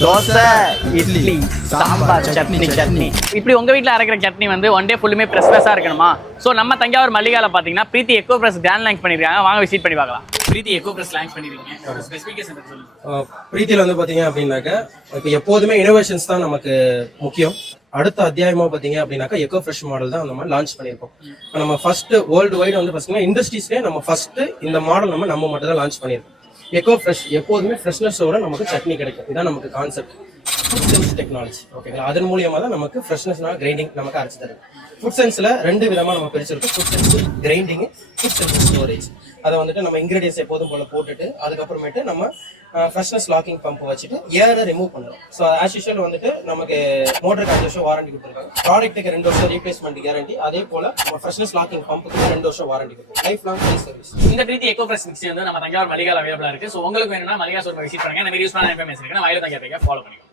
தோசை, இட்லி, சாம்பார், சட்னி. இப்படி உங்க வீட்டில் அரைக்கிற சட்னி வந்து ஒன் டே ஃபுல்லுமே ஃப்ரெஷ்ஷாக இருக்கணுமா? ஸோ நம்ம தஞ்சாவூர் மல்லிகால பார்த்தீங்கன்னா பிரீத்தி எக்கோ ஃப்ரெஷ் கிராண்ட் லான்ச் பண்ணியிருக்காங்க. வாங்க விசிட் பண்ணி பார்க்கலாம். பிரீத்தி எக்கோ ஃப்ரெஷ் லான்ச் பண்ணிருக்கீங்க. ஸ்பெசிஃபிகேஷன் சொல்லுங்க. பிரீத்தியில் வந்து பார்த்தீங்க அப்படின்னாக்கா இப்போ எப்போதுமே இனோவேஷன்ஸ் தான் நமக்கு முக்கியம். அடுத்த அத்தியாயமா பார்த்தீங்க அப்படின்னாக்கா எக்கோ ஃப்ரெஷ் மாடல் தான் நம்ம லான்ச் பண்ணியிருக்கோம். நம்ம ஃபர்ஸ்ட் வேர்ல்டு வைடு வந்து பார்த்தீங்கன்னா இண்டஸ்ட்ரீஸ்லேயே நம்ம ஃபர்ஸ்ட் இந்த மாடல் நம்ம மட்டும் தான் லான்ச் பண்ணியிருக்கோம். எக்கோ ஃப்ரெஷ் எப்போதுமே ஃப்ரெஷ்னஸோட நமக்கு சட்னி கிடைக்கும். இதான் நமக்கு கான்செப்ட். ஃபுட் சென்ஸ் டெக்னாலஜி, ஓகேங்களா? அதன் மூலியமா தான் நமக்கு ஃப்ரெஷ்னஸ்னா கிரைண்டிங் நமக்கு அரைச்சு தருது. ஃபுட் சென்ஸ்ல 2 விதமா நம்ம பிரிச்சிருக்கோம். Food sense grinding, food sense storage. அதை வந்துட்டு நம்ம இன்கிரீடியன்ஸ் எப்போதும் போல போட்டுட்டு அதுக்கப்புறமேட்டு நம்ம ஃப்ரெஷ்னஸ் லாக்கிங் பம்ப் வச்சுட்டு ஏரை ரிமூவ் பண்ணுறோம். ஸோ ஆஸ் யூஷுவல் வந்துட்டு நமக்கு மோட்டருக்கு 5 வருஷம் வாரண்டி கொடுத்துருக்காங்க. ப்ராடக்ட்டுக்கு 2 வருஷம் ரீப்ளேஸ்மெண்ட் கேரண்டி. அதே போல நம்ம ஃப்ரெஷ்னஸ் லாக்கிங் பம்புக்கு 2 வருஷம் வாரண்டி கொடுக்கும். Life long free service. இந்த பிரீத்தி எக்கோ ஃப்ரெஷ் மிக்ஸி வந்து நம்ம தஞ்சாவூர் மல்லிகால அவைலபிளா இருக்கு. ஸோ உங்களுக்கு வேணும்னா மல்லிகா ஸ்டோர் விசிட் பண்ணுங்க. நம்ம யூஸ் பண்ண இன்ஃபர்மேஷன் இருக்கு. நான் வயல தான் கேட்பீங்க, ஃபாலோ பண்ணிக்கோங்க.